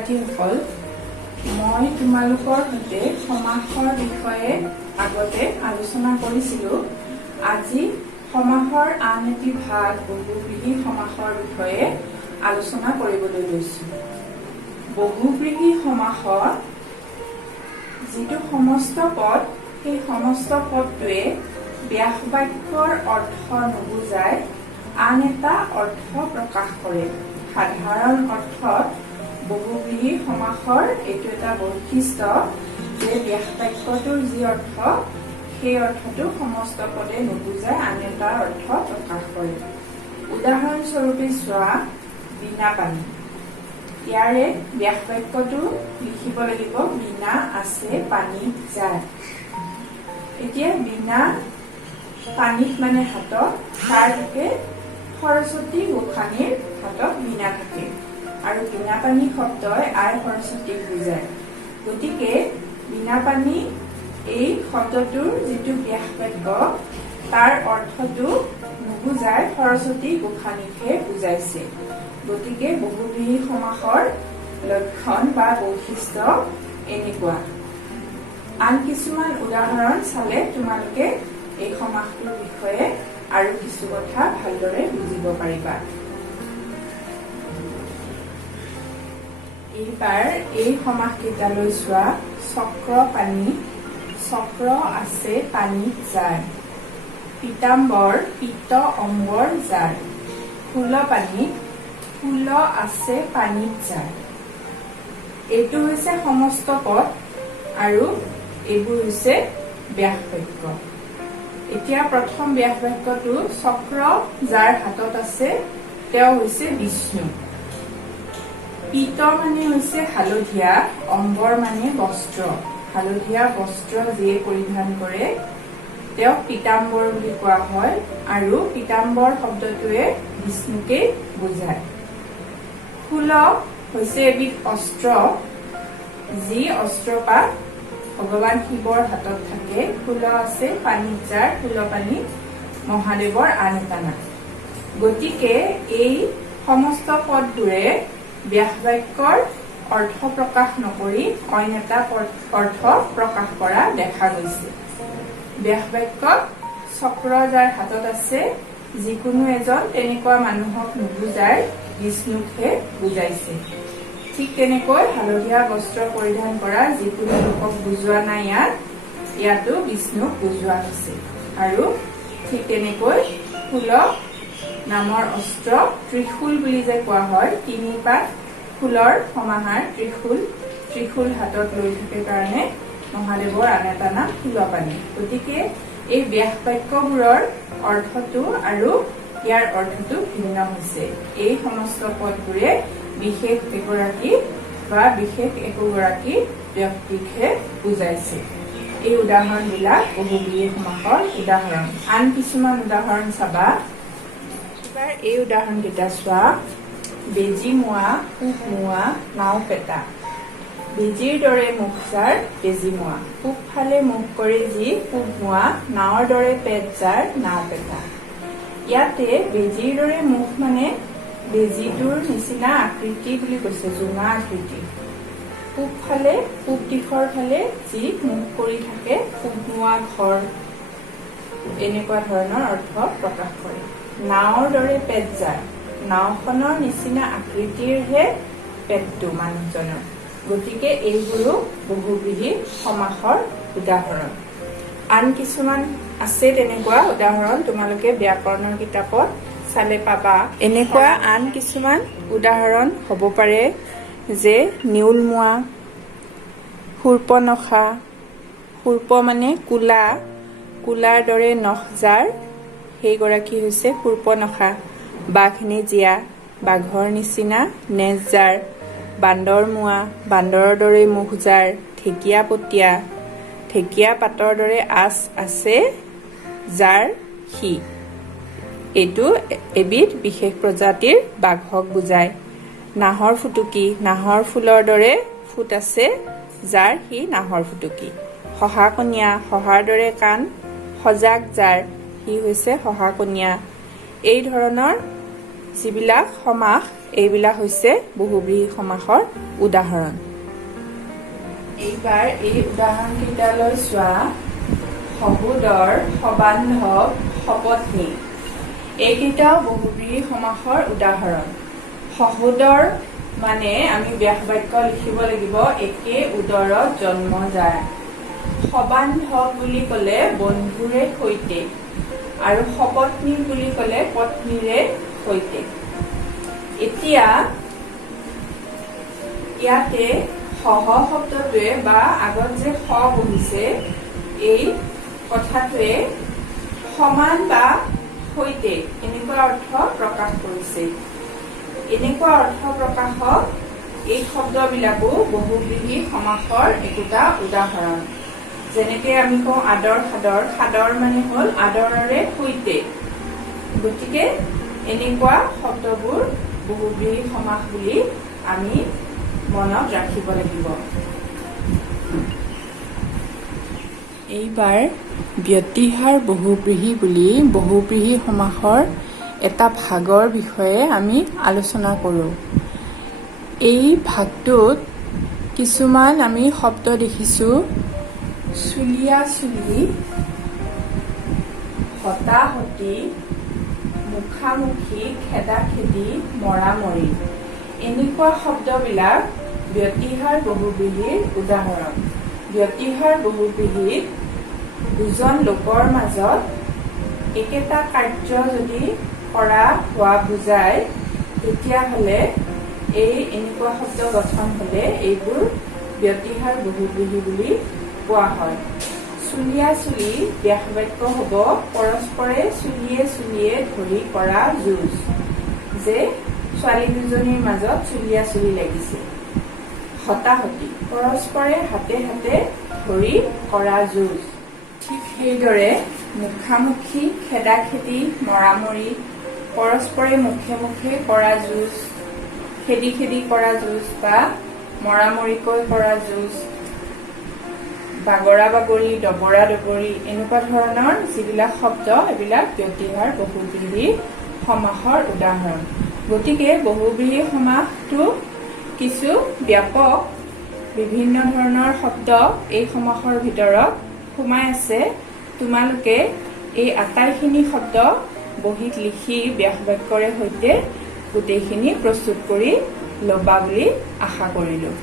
শিক্ষাৰ্থীসকল, মই তোমালোকৰ সৈতে সমাসৰ বিষয়ে আগতে আলোচনা কৰিছিলোঁ। আজি সমাসৰ আন এটি ভাগ বহুব্ৰীহি সমাসৰ বিষয়ে আলোচনা কৰিবলৈ লৈছোঁ। বহুব্ৰীহি সমাসত যিটো সমস্ত পদ, সেই সমস্ত পদটোৱে ব্যাস বাক্যৰ অৰ্থ নুবুজাই আন এটা অৰ্থ প্ৰকাশ কৰে। সাধাৰণ অৰ্থত বহুব্ৰীহি সমাসৰ এইটো এটা বৈশিষ্ট্য যে ব্যাস বাক্যটোৰ যি অৰ্থ, সেই অৰ্থটো সমস্ত পদে নুবুজাই আন এটা অৰ্থ প্ৰকাশ কৰে। উদাহৰণস্বৰূপে চোৱা, বিনা পানী। ইয়াৰে ব্যাস বাক্যটো লিখিব লাগিব বিনা আছে পানীত যায়। এতিয়া বিনা পানীত মানে হাতত কাৰ থাকে, সৰস্বতী গোসাঁনীৰ হাতত বীণা থাকে আৰু বীণা পানী শব্দই আই সৰস্বতীক বুজায়। গতিকে বীণা পানী এই শব্দটোৰ যিটো ব্যাস বাক্য, তাৰ অৰ্থটো নুবুজাই সৰস্বতী গোসাঁনীকহে বুজাইছে। গতিকে বহুব্ৰীহি সমাসৰ লক্ষণ বা বৈশিষ্ট্য এনেকুৱা। আন কিছুমান উদাহৰণ চালে তোমালোকে এই সমাসটোৰ বিষয়ে আৰু কিছু কথা ভালদৰে বুজিব পাৰিবা। এইবাৰ এই সমাস কেইটালৈ চোৱা। চক্ৰ পানী, চক্ৰ আছে পানীত যায়। পীতাম্বৰ, পীত অম্বৰ যায়। ফুল পানী, ফুল আছে পানীত যায়। এইটো হৈছে সমস্ত পদ আৰু এইবোৰ হৈছে ব্যাস বাক্য। এতিয়া প্ৰথম ব্যাস বাক্যটো, চক্ৰ যাৰ হাতত আছে তেওঁ হৈছে বিষ্ণু। পীত মানে হৈছে হালধীয়া, অম্বৰ মানে বস্ত্ৰ। হালধীয়া বস্ত্ৰ যিয়ে পৰিধান কৰে তেওঁক পীতাম্বৰ বুলি কোৱা হয় আৰু পীতাম্বৰ শব্দটোৱে বিষ্ণুকে বুজায়। ফুল হৈছে এবিধ অস্ত্ৰ, যি অস্ত্ৰপাত ভগৱান শিৱৰ হাতত থাকে। ফুল আছে পানীত যাৰ, ফুল পানী মহাদেৱৰ আন এটা নাম। গতিকে এই সমস্ত পদবোৰে ব্যাস বাক্যৰ অৰ্থ প্ৰকাশ নকৰি অইন এটা অৰ্থ প্ৰকাশ কৰা দেখা গৈছে। ব্যাস বাক্যত চক্ৰ যাৰ হাতত আছে যিকোনো এজন তেনেকুৱা মানুহক নুবুজাই বিষ্ণুকহে বুজাইছে। ঠিক তেনেকৈ হালধীয়া বস্ত্ৰ পৰিধান কৰা যিকোনো লোকক বুজোৱা নাই, ইয়াতো বিষ্ণুক বুজোৱা হৈছে। আৰু ঠিক তেনেকৈ ফুল নামৰ অস্ত্ৰ, ত্ৰিশূল বুলি যে কোৱা হয়, তিনিপাত ফুলৰ সমাহাৰ ত্ৰিশূল হাতত লৈ থাকে কাৰণে মহাদেৱৰ আন এটা নাম ফুলপানী। গতিকে এই ব্যাস বাক্যবোৰৰ অৰ্থটো আৰু ইয়াৰ অৰ্থটো ভিন্ন হৈছে। এই সমস্ত পদবোৰে বিশেষ এগৰাকী বা বিশেষ একোগৰাকী ব্যক্তিকহে বুজাইছে। এই উদাহৰণবিলাক বহুব্ৰীহি সমাসৰ উদাহৰণ। আন কিছুমান উদাহৰণ চাবা। এইবাৰ এই উদাহৰণ কেইটা চোৱা। বেজী মোৱা, পোক মোৱা, নাও পেটা। বেজীৰ দৰে মুখ যাৰ, বেজী মোৱা। পূবফালে মুখ কৰি যি পোক মোৱা, নাৱৰ দৰে পেট যাৰ, নাও পেটা। ইয়াতে বেজীৰ দৰে মুখ মানে বেজীটোৰ নিচিনা আকৃতি বুলি কৈছে, জোঙা আকৃতি। পূবফালে, পূব দিশৰ ফালে যি মুখ কৰি থাকে, পোক-মোৱা ঘৰ, এনেকুৱা ধৰণৰ অৰ্থ প্ৰকাশ কৰে। নাৱৰ দৰে পেট যাৰ, নাওখনৰ নিচিনা আকৃতিৰহে পেটটো মানুহজনৰ। গতিকে এইবোৰো বহুব্ৰীহি সমাসৰ উদাহৰণ। আন কিছুমান আছে তেনেকুৱা উদাহৰণ, তোমালোকে ব্যাকৰণৰ কিতাপত চালে পাবা। এনেকুৱা আন কিছুমান উদাহৰণ হ'ব পাৰে যে নিউলমোৱা, শূৰ্পনখা। শূৰ্প মানে কোলা, কোলাৰ দৰে নখ যাৰ, সেইগৰাকী হৈছে শূৰ্পনখা। বাঘনেজীয়া, বাঘৰ নিচিনা নেজ যাৰ। বান্দৰমোৱা, বান্দৰৰ দৰে মুখ যাৰ। ঢেকীয়াপতীয়া, ঢেকীয়া পাতৰ দৰে আঁচ আছে যাৰ সি। এইটো এবিধ বিশেষ প্ৰজাতিৰ বাঘক বুজায়। নাহৰ ফুটুকী, নাহৰ ফুলৰ দৰে ফুট আছে যাৰ সি নাহৰ ফুটুকী। শহাকনীয়া, শহাৰ দৰে কাণ সজাগ যাৰ, সি হৈছে শহাকনীয়া। এই ধৰণৰ যিবিলাক সমাস, এইবিলাক হৈছে বহুব্ৰীহি সমাসৰ উদাহৰণ। এইবাৰ এই উদাহৰণ কেইটালৈ চোৱা। সহোদৰ, সবান্ধৱ, সপত্নী এইকেইটাও বহুব্ৰীহি সমাসৰ উদাহৰণ। সহোদৰ মানে আমি ব্যাস বাক্য লিখিব লাগিব একে উদৰত জন্ম যায়। সবান্ধৱ বুলি ক'লে বন্ধুৰে সৈতে, আৰু সপত্নী বুলি ক'লে পত্নীৰে সৈতে। এতিয়া ইয়াতে সহ শব্দটোৱে বা আগত যে স বহিছে এই কথাটোৱে সমান বা সৈতে এনেকুৱা অৰ্থ প্ৰকাশ কৰিছে। এনেকুৱা অৰ্থ প্ৰকাশক এই শব্দবিলাকো বহুব্ৰীহি সমাসৰ একোটা উদাহৰণ। যেনেকে আমি কওঁ আদৰ সাদৰ, সাদৰ মানে হ'ল আদৰৰে সৈতে। গতিকে এনেকুৱা শব্দবোৰ বহুব্ৰীহি সমাস বুলি আমি মনত ৰাখিব লাগিব। এইবাৰ ব্যতিহাৰ বহুব্ৰীহি বুলি বহুব্ৰীহি সমাসৰ এটা ভাগৰ বিষয়ে আমি আলোচনা কৰোঁ। এই ভাগটোত কিছুমান আমি শব্দ দেখিছোঁ। চুলিয়া চুলি, হতাহতি, মুখামুখি, খেদা খেদি, মৰামৰি এনেকুৱা শব্দবিলাক ব্যতিহাৰ বহুব্ৰীহিৰ উদাহৰণ। ব্যতিহাৰ বহুব্ৰীহিত দুজন লোকৰ মাজত একেটা কাৰ্য যদি কৰা হোৱা বুজায় তেতিয়াহ'লে এনেকুৱা শব্দ গঠন হ'লে এইবোৰ ব্যতিহাৰ বহুব্ৰীহি বুলি কোৱা হয়। চুলিয়া চুলি ব্যাস বাক্য হ'ব পৰস্পৰে চুলিয়ে চুলিয়ে ধৰি কৰা যুঁজ, যে ছোৱালী দুজনীৰ মাজত চুলিয়া চুলি লাগিছে। হতাহতি পৰস্পৰে হাতে হাতে ধৰি কৰা যুঁজ। ঠিক সেইদৰে মুখামুখি, খেদা খেদি, মৰামৰি পৰস্পৰে মুখে মুখে কৰা যুঁজ, খেদি খেদি কৰা যুঁজ বা মৰামৰিকৈ কৰা যুঁজ, বাগৰা বাগৰি, দবৰা দবৰি এনেকুৱা ধৰণৰ যিবিলাক শব্দ এইবিলাক ব্যতিহাৰ বহুব্ৰীহি সমাসৰ উদাহৰণ। গতিকে বহুব্ৰীহি সমাসটো কিছু ব্যাপক বিভিন্ন ধৰণৰ শব্দ এই সমাসৰ ভিতৰত সোমাই আছে। তোমালোকে এই আটাইখিনি শব্দ বহীত লিখি ব্যাস বাক্যৰে সৈতে গোটেইখিনি প্ৰস্তুত কৰি ল'বা বুলি আশা কৰিলোঁ।